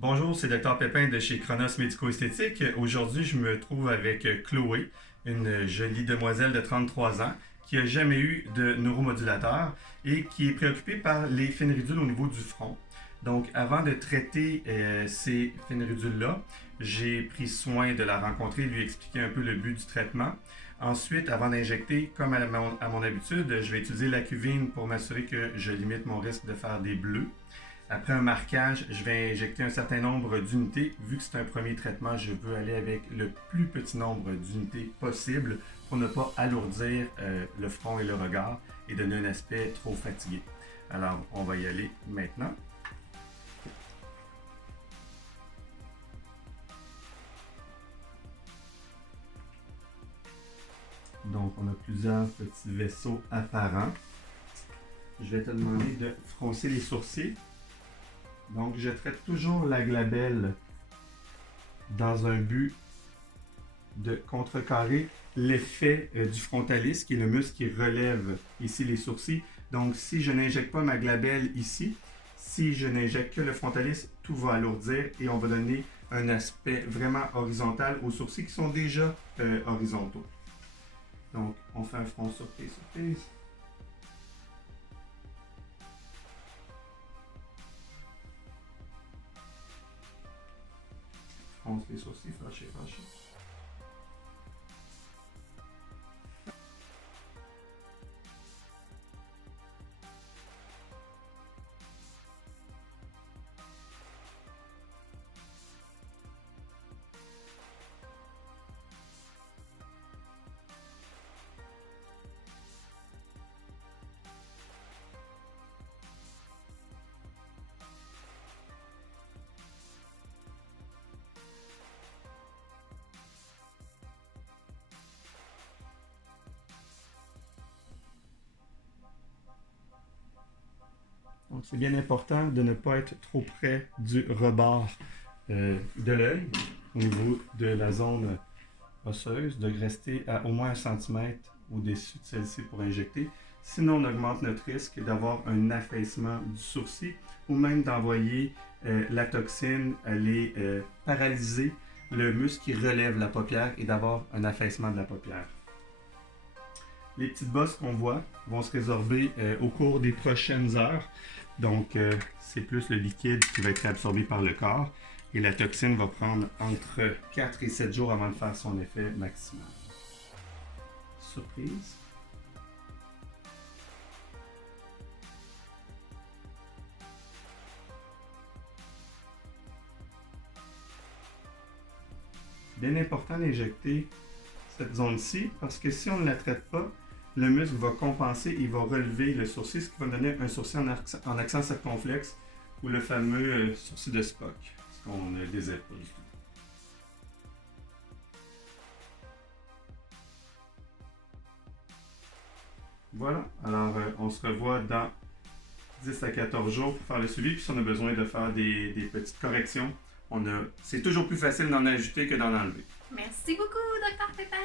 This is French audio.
Bonjour, c'est Dr Pépin de chez Chronos Médico-Esthétique. Aujourd'hui, je me trouve avec Chloé, une jolie demoiselle de 33 ans qui n'a jamais eu de neuromodulateur et qui est préoccupée par les phénéridules au niveau du front. Donc, avant de traiter ces phénéridules-là, j'ai pris soin de la rencontrer, lui expliquer un peu le but du traitement. Ensuite, avant d'injecter, comme à mon habitude, je vais utiliser la cuvine pour m'assurer que je limite mon risque de faire des bleus. Après un marquage, je vais injecter un certain nombre d'unités. Vu que c'est un premier traitement, je veux aller avec le plus petit nombre d'unités possible pour ne pas alourdir le front et le regard et donner un aspect trop fatigué. Alors, on va y aller maintenant. Donc, on a plusieurs petits vaisseaux apparents. Je vais te demander de froncer les sourcils. Donc, je traite toujours la glabelle dans un but de contrecarrer l'effet du frontalis, qui est le muscle qui relève ici les sourcils. Donc, si je n'injecte pas ma glabelle ici, si je n'injecte que le frontalis, tout va alourdir et on va donner un aspect vraiment horizontal aux sourcils qui sont déjà horizontaux. Donc, on fait un front surprise, surprise. Fronce les sourcils, fâché, fâché. Donc, c'est bien important de ne pas être trop près du rebord de l'œil au niveau de la zone osseuse, de rester à au moins 1 cm au-dessus de celle-ci pour injecter. Sinon, on augmente notre risque d'avoir un affaissement du sourcil ou même d'envoyer la toxine aller paralyser le muscle qui relève la paupière et d'avoir un affaissement de la paupière. Les petites bosses qu'on voit vont se résorber au cours des prochaines heures. Donc, c'est plus le liquide qui va être absorbé par le corps et la toxine va prendre entre 4 et 7 jours avant de faire son effet maximal. Surprise. Bien important d'injecter cette zone-ci parce que si on ne la traite pas, le muscle va compenser, il va relever le sourcil, ce qui va donner un sourcil en accent circonflexe ou le fameux sourcil de Spock, ce qu'on ne désire pas du tout. Voilà, alors on se revoit dans 10 à 14 jours pour faire le suivi, puis si on a besoin de faire des petites corrections, c'est toujours plus facile d'en ajouter que d'en enlever. Merci beaucoup, Dr Pépin!